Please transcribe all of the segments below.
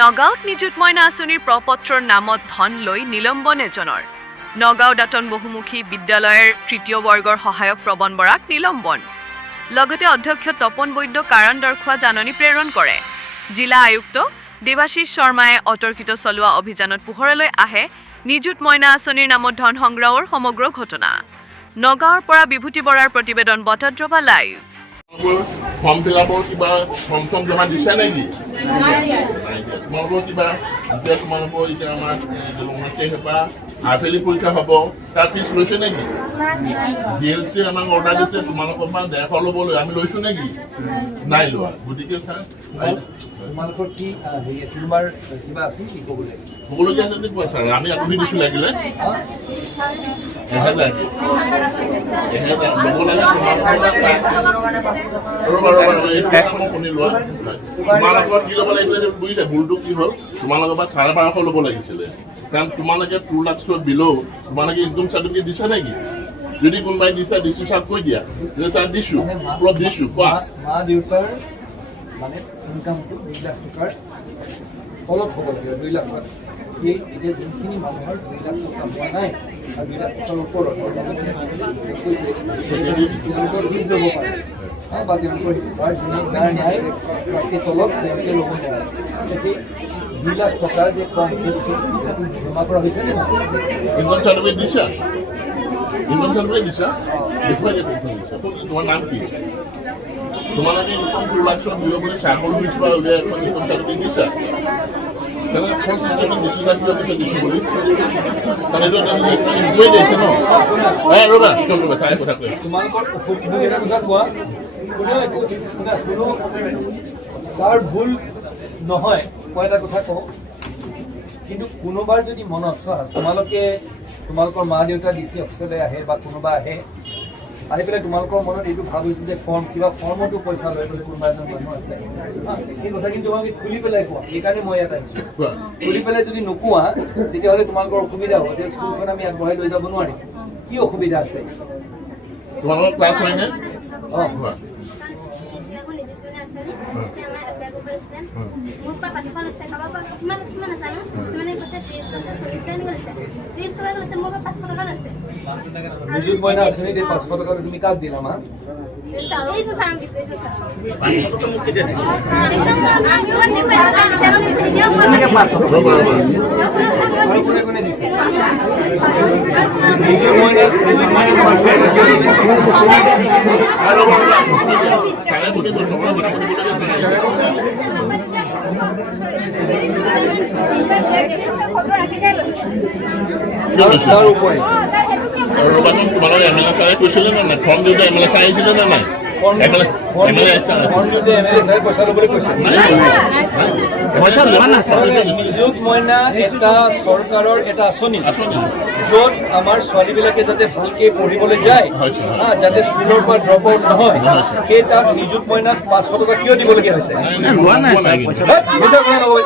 নগাঁৱত নিযুত মইনা আঁচনিৰ প্ৰপত্ৰৰ নামত ধন লৈ নিলম্বন এজনৰ। নগাঁও দাঁতন বহুমুখী বিদ্যালয়ৰ তৃতীয় বৰ্গৰ সহায়ক প্ৰবন বৰাক নিলম্বন। লগতে অধ্যক্ষ তপন বৈদ্য কাৰণ দৰ্শোৱা জাননী প্ৰেৰণ কৰে। জিলা আয়ুক্ত দেৱাশিষ শৰ্মাই অতৰ্কিত চলোৱা অভিযানত পোহৰলৈ আহে নিযুত মইনা আঁচনিৰ নামত ধন সংগ্ৰহৰ সমগ্ৰ ঘটনা। নগাঁৱৰ পৰা বিভূতি বৰাৰ প্ৰতিবেদন বটাদ্ৰৱা লাইভ। ফৰ্ম ফিল আপৰ কিবা ফৰ্ম জমা দিছে নেকি? তোমালোকৰ কিবা এতিয়া তোমালোকৰ এতিয়া আমাৰ আৰ্চেলি পৰীক্ষা হ'ব, তাৰ ফিজ লৈছে নেকি? DLC আমাক অৰ্ডাৰ দিছে তোমালোকৰ পৰা 150 ল'বলৈ, আমি লৈছো নেকি? নাই লোৱা। গতিকে তোমালোকৰ কি তোমাৰ কিবা আছে কি ক'বলগীয়া আছে কোৱা ছাৰ, আমি আপুনি দিছোঁ লাগিলে 1000 ল'ব লাগে। তোমালোকৰ কি ল'ব লাগিছিলে বুজিছে? ভুলটো কি হ'ল, তোমালোকৰ পৰা 1250 ল'ব লাগিছিলে, কাৰণ তোমালোকে 2 লাখৰ বিলো তোমালোকে ইনকম চাৰ্টিফিকেট দিছা নেকি? যদি কোনোবাই দিছা দিছোঁ চাওক কৈ দিয়া যে ছাৰ দিছোঁ, অলপ দিছোঁ কোৱা। মা দেউতাৰ মানে ইনকামটো 2 লাখ টকাৰ অলপ হ'ব লাগে, 2 লাখ টকা। এই এতিয়া যোনখিনি মানুহৰ 2 লাখ টকা হোৱা নাই আৰু 2 লাখ টকাৰ ওপৰত কৈছে তেওঁলোকৰ ফিজ ল'ব পাৰে বা তেওঁলোকৰ নাই তলত তেওঁলোকে ল'ব নোৱাৰে। সেই 2 লাখ টকা যে কম জমা কৰা হৈছে নে ইনকম চাৰ্টিফিকেট দিছা? ইনকম চাৰ্টিফিকেট দিছা? দেখুৱাই দিয়া দিছা। তোমাৰ নাম কি? তোমালোকে ইনকম 2 লাখ টকা দিলে বুলি চাকৰি ফিজ পৰা উলিয়াই এখন ইনকম চাৰ্টিফিকেট দিছা? তাৰমানে ফাৰ্ষ্ট চিষ্টেমত দিছোঁ চাৰ্টিফিকেট পিছত দিছোঁ বুলি কাৰণ এইটো এটা গৈ দিছে ন? ৰ'বা ৰ'বা চাই কথা কৈ তোমালোকৰ অসুবিধাৰ কথা কোৱা। কোনো ছাৰ ভুল নহয়, মই এটা কথা কওঁ, কিন্তু কোনোবাৰ যদি মনত চোৱা তোমালোকৰ মা দেউতা DC অফিচলৈ আহে বা কোনোবা আহি পেলাই তোমালোকৰ মনত এইটো ভাব হৈছে যে কিবা ফৰ্মতো পইচা লৈ পেলাই কোনোবা এজন মানুহ আছে, এই কথা কিন্তু তোমালোকে খুলি পেলাই কোৱা। সেইকাৰণে মই ইয়াত আহিছোঁ। খুলি পেলাই যদি নোকোৱা তেতিয়াহ'লে তোমালোকৰ অসুবিধা হ'ব যে স্কুলখন আমি আগবঢ়াই লৈ যাব নোৱাৰিম। কি অসুবিধা আছে? তোমালোকৰ ক্লাছ হয়নে? অঁ নিযুত মইনা আঁচনি 500 টকা তুমি কাক দিলা মা? তাৰ উপৰি তোমালোকে MLA ছাৰে কৈছিলে নে নাই? ফৰ্ম দিওঁতে MLA ছাৰ আহিছিলে নে নাই? নিযুত মইনা এটা চৰকাৰৰ এটা আঁচনি, য'ত আমাৰ ছোৱালীবিলাকে যাতে ভালকে পঢ়িবলৈ যায়, যাতে স্কুলৰ পৰা ড্ৰপ আউট নহয়, সেই তাত নিযুত মইনাত 500 টকা কিয় দিবলগীয়া হৈছে?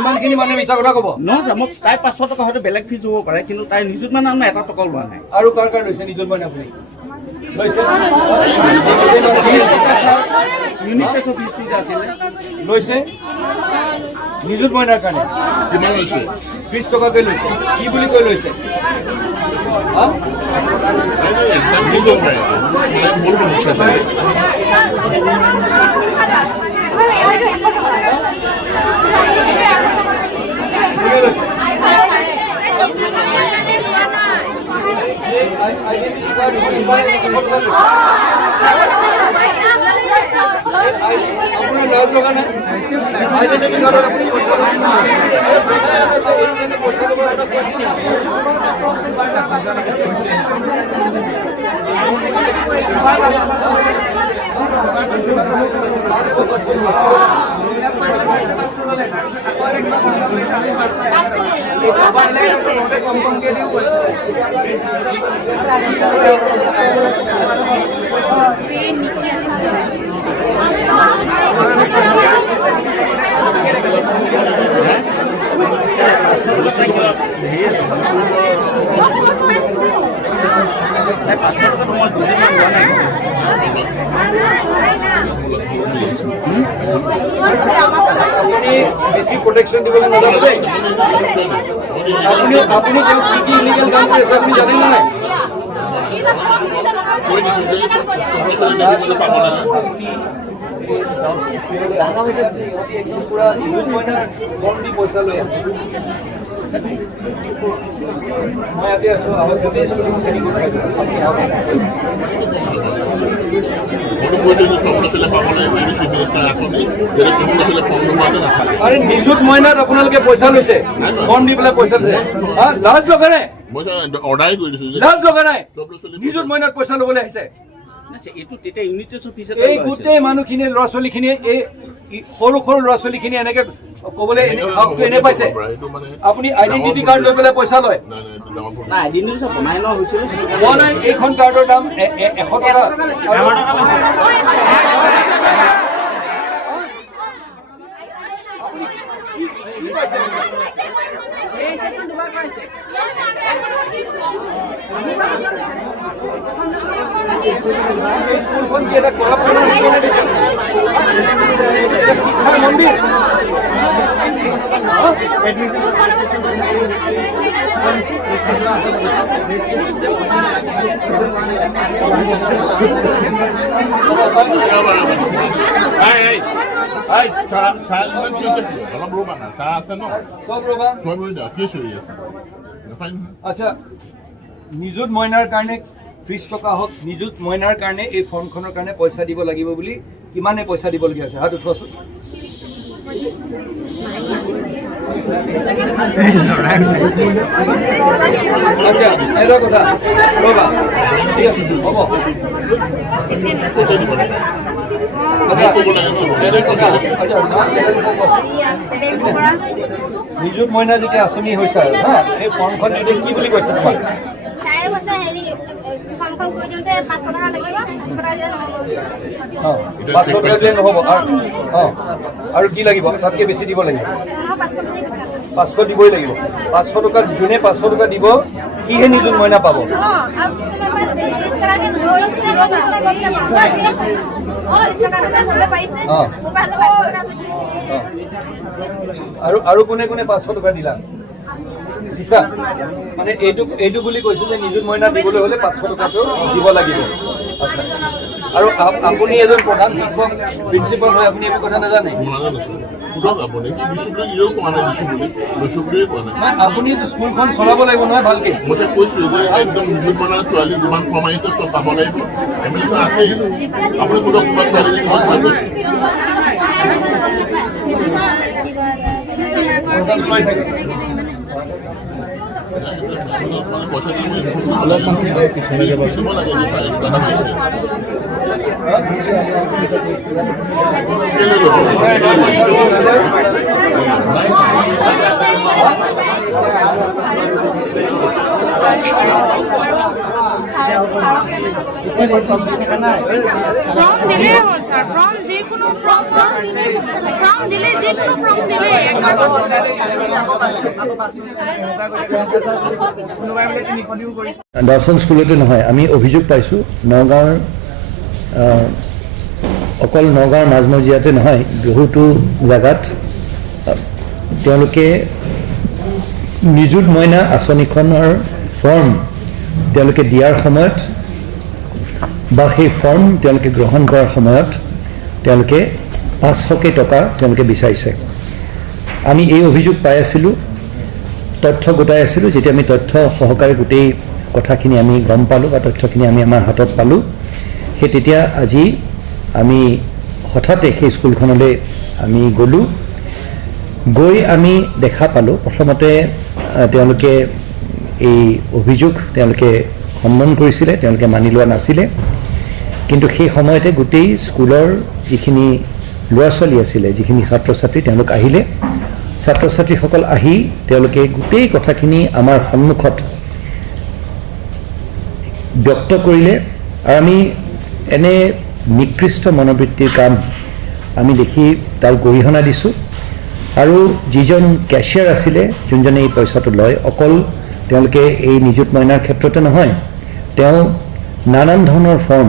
ইমানখিনি মানুহে মিছা কথা ক'ব নহয়। মোক তাই 500 টকা হয়তো বেলেগ ফিজ হ'ব পাৰে, কিন্তু তাই নিযুত মইনা নাম 1 টকাও লোৱা নাই। আৰু কাৰ কাৰ লৈছে নিযুত মইনা আপুনি? লৈছে নিযুত মইনাৰ কাৰণে কিমান লৈছে? 20 টকাকৈ লৈছে। কি বুলি কৈ লৈছে? আপোনাৰ লাজ লগা নাই? What's that? আপুনি বেছি প্ৰটেকশ্যন দিবলৈ নাযাব দেই আপুনি তেওঁ কি কি ইলিগেল কাম কৰি আছে আপুনি জানে নে নাই পুৰা নিযুত মইনাৰ কম দি পইচা লৈ আছে মই ইয়াতে আছোঁ আমাৰ গোটেই স্কুলখন চেনি কৰি পাইছোঁ আৰে নিযুত মইনাত আপোনালোকে পইচা লৈছে কম দি পেলাই পইচা দিছে লাজ লগা নাই লাজ লগা নাই নিযুত মইনাত পইচা ল'বলৈ আহিছে এই গোটেই মানুহখিনি ল'ৰা ছোৱালীখিনিয়ে এই সৰু সৰু ল'ৰা ছোৱালীখিনি এনেকে ক'বলৈ এনে পাইছে আপুনি আইডেণ্টিটি কাৰ্ড লৈ পেলাই পইচা লয় মই নাই এইখন কাৰ্ডৰ দাম 100 টকা স্কুলখন কি এটা কৰাপশ্যনৰ শিক্ষাৰ মন্দিৰ আচ্ছা নিযুত মইনাৰ কাৰণে 30 টকা হওক নিযুত মইনাৰ কাৰণে এই ফৰ্মখনৰ কাৰণে পইচা দিব লাগিব বুলি কিমানে পইচা দিবলগীয়া আছে হাত উঠোৱাচোন আচ্ছা এটা কথা ৰবা ঠিক আছে হ'ব নিযুত মইনা যেতিয়া আঁচনি হৈছে আৰু হা এই ফৰ্মখন দিলে কি বুলি কৈছে তোমাক আৰু কি লাগিব তাতকে বেছি দিব লাগিব 500 দিবই লাগিব 500 টকা যোনে 500 টকা দিব কিহে নিযুত মইনা পাব আৰু কোনে কোনে 500 টকা দিলা দিছা মানে এইটো বুলি কৈছো যে নিযুত মইনা দিবলৈ হলে 500 টকাটো দিব লাগিব আচ্ছা আৰু আপুনি এজন প্ৰধান শিক্ষক প্ৰিন্সিপাল হয় আপুনি এইটো কথা নাজানে আপুনি স্কুলখন চলাব লাগিব নহয় ভালকে মই কৈছো যে একদম নিযুত মইনাৰ ছোৱালী যিমান কম আহিছে চব পাব লাগিব এমএলএ আছে আপুনি কোনো কোনোবা ছোৱালী লৈ থাকে দৰ্শন স্কুলতে নহয় আমি অভিযোগ পাইছোঁ নগাঁৱৰ অকল নগাঁৱৰ মাজমজিয়াতে নহয় বহুতো জেগাত তেওঁলোকে নিযুত মইনা আঁচনিখনৰ ফৰ্ম তেওঁলোকে দিয়াৰ সময়ত বা সেই ফৰ্ম তেওঁলোকে গ্ৰহণ কৰাৰ সময়ত তেওঁলোকে 500 টকা তেওঁলোকে বিচাৰিছে আমি এই অভিযোগ পাই আছিলোঁ তথ্য গোটাই আছিলোঁ যেতিয়া আমি তথ্য সহকাৰে গোটেই কথাখিনি আমি গম পালোঁ বা তথ্যখিনি আমি আমাৰ হাতত পালোঁ সেই তেতিয়া আজি আমি হঠাতে সেই স্কুলখনলৈ আমি গ'লোঁ গৈ আমি দেখা পালোঁ প্ৰথমতে তেওঁলোকে এই অভিযোগ তেওঁলোকে খণ্ডন কৰিছিলে তেওঁলোকে মানি লোৱা নাছিলে কিন্তু সেই সময়তে গোটেই স্কুলৰ যিখিনি ল'ৰা ছোৱালী আছিলে যিখিনি ছাত্ৰ ছাত্ৰী তেওঁলোক আহিলে ছাত্ৰ ছাত্ৰীসকল আহি তেওঁলোকে গোটেই কথাখিনি আমাৰ সন্মুখত ব্যক্ত কৰিলে আৰু আমি এনে নিকৃষ্ট মনোবৃত্তিৰ কাম আমি দেখি তাৰ গৰিহণা দিছোঁ আৰু যিজন কেচিয়াৰ আছিলে যোনজনে এই পইচাটো লয় অকল তেওঁলোকে এই নিযুত মইনাৰ ক্ষেত্ৰতে নহয় তেওঁ নানান ধৰণৰ ফৰ্ম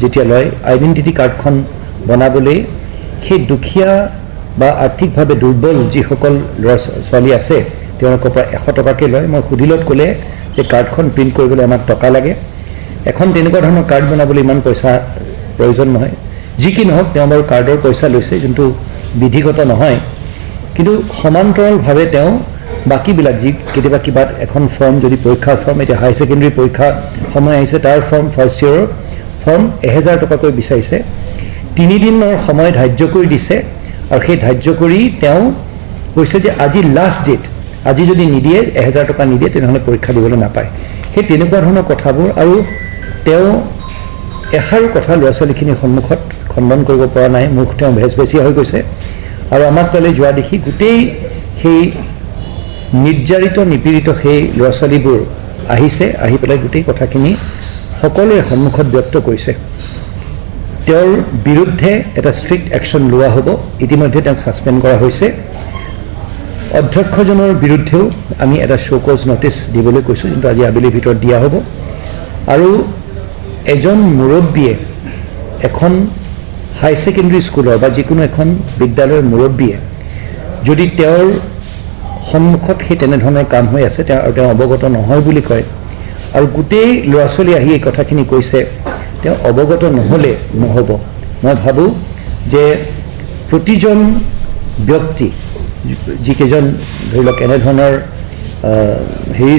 যেতিয়া লয় আইডেণ্টিটি কাৰ্ডখন বনাবলৈ সেই দুখীয়া বা আৰ্থিকভাৱে দুৰ্বল যিসকল ল'ৰা ছোৱালী আছে তেওঁলোকৰ পৰা 100 টকাকৈ লয়। মই সুধিলত ক'লে যে কাৰ্ডখন প্ৰিণ্ট কৰিবলৈ আমাক টকা লাগে, এখন তেনেকুৱা ধৰণৰ কাৰ্ড বনাবলৈ ইমান পইচা প্ৰয়োজন নহয়। যি কি নহওক তেওঁ বাৰু কাৰ্ডৰ পইচা লৈছে যোনটো বিধিগত নহয়, কিন্তু সমান্তৰালভাৱে তেওঁ বাকীবিলাক যি কেতিয়াবা কিবা এখন ফৰ্ম যদি পৰীক্ষাৰ ফৰ্ম, এতিয়া হাই ছেকেণ্ডেৰী পৰীক্ষা সময় আহিছে তাৰ ফৰ্ম ফাৰ্ষ্ট ইয়েৰৰ ফৰ্ম 1000 টকাকৈ বিচাৰিছে। 3 দিনৰ সময় ধাৰ্য কৰি দিছে আৰু সেই ধাৰ্য কৰি তেওঁ কৈছে যে আজি লাষ্ট ডেট, আজি যদি নিদিয়ে 1000 টকা নিদিয়ে তেনেহ'লে পৰীক্ষা দিবলৈ নাপায়। সেই তেনেকুৱা ধৰণৰ কথাবোৰ আৰু তেওঁ এষাৰো কথা ল'ৰা ছোৱালীখিনিৰ সন্মুখত খণ্ডন কৰিব পৰা নাই, মুখ তেওঁ ভেচভেচিয়া হৈ গৈছে। আৰু আমাক তালৈ যোৱা দেখি গোটেই সেই নিৰ্যাৰিত নিপীড়িত সেই ল'ৰা ছোৱালীবোৰ আহিছে, আহি পেলাই গোটেই কথাখিনি সকলোৰে সন্মুখত ব্যক্ত কৰিছে। তেওঁৰ বিৰুদ্ধে এটা ষ্ট্ৰিক্ট একশ্যন লোৱা হ'ব, ইতিমধ্যে তেওঁক ছাছপেণ্ড কৰা হৈছে। অধ্যক্ষজনৰ বিৰুদ্ধেও আমি এটা শ্ব'কজ ন'টিছ দিবলৈ কৈছোঁ, যোনটো আজি আবেলিৰ ভিতৰত দিয়া হ'ব। আৰু এজন মুৰব্বীয়ে এখন হাই ছেকেণ্ডেৰী স্কুলৰ বা যিকোনো এখন বিদ্যালয়ৰ মুৰব্বীয়ে যদি তেওঁৰ সন্মুখত সেই তেনেধৰণৰ কাম হৈ আছে আৰু তেওঁ অৱগত নহয় বুলি কয়, আৰু গোটেই ল'ৰা ছোৱালী আহি এই কথাখিনি কৈছে, তেওঁ অৱগত নহ'লে নহ'ব। মই ভাবোঁ যে প্ৰতিজন ব্যক্তি যিকেইজন ধৰি লওক এনেধৰণৰ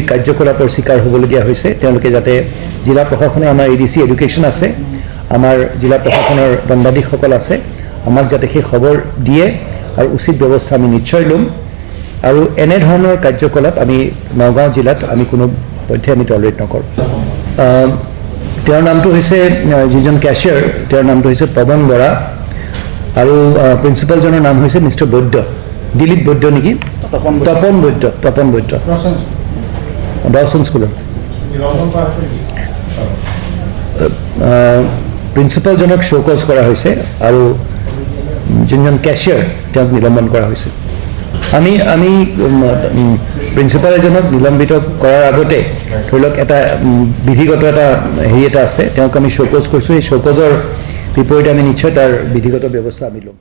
কাৰ্যকলাপৰ চিকাৰ হ'বলগীয়া হৈছে, তেওঁলোকে যাতে জিলা প্ৰশাসনে, আমাৰ ADC এডুকেশ্যন আছে, আমাৰ জিলা প্ৰশাসনৰ দণ্ডাধীশসকল আছে, আমাক যাতে সেই খবৰ দিয়ে আৰু উচিত ব্যৱস্থা আমি নিশ্চয় ল'ম। আৰু এনেধৰণৰ কাৰ্যকলাপ আমি নগাঁও জিলাত আমি কোনো পধ্যে আমি টলাৰেট নকৰোঁ। তেওঁৰ নামটো হৈছে, যিজন কেচিয়াৰ তেওঁৰ নামটো হৈছে পৱন বৰা, আৰু প্ৰিন্সিপালজনৰ নাম হৈছে মিষ্টাৰ বৈদ্য, দিলীপ বৈদ্য নেকি, তপন বৈদ্য দৰ্শন স্কুলৰ। প্ৰিন্সিপালজনক শ্ব'কজ কৰা হৈছে আৰু যোনজন কেচিয়াৰ তেওঁক নিলম্বন কৰা হৈছে। আমি প্ৰিন্সিপাল এজনক নিলম্বিত কৰাৰ আগতে ধৰি লওক এটা বিধিগত এটা হেৰি এটা আছে, তেওঁক আমি শ্ব'কজ কৰিছোঁ। সেই শ্ব'কজৰ বিপৰীতে আমি নিশ্চয় তাৰ বিধিগত ব্যৱস্থা আমি ল'ম।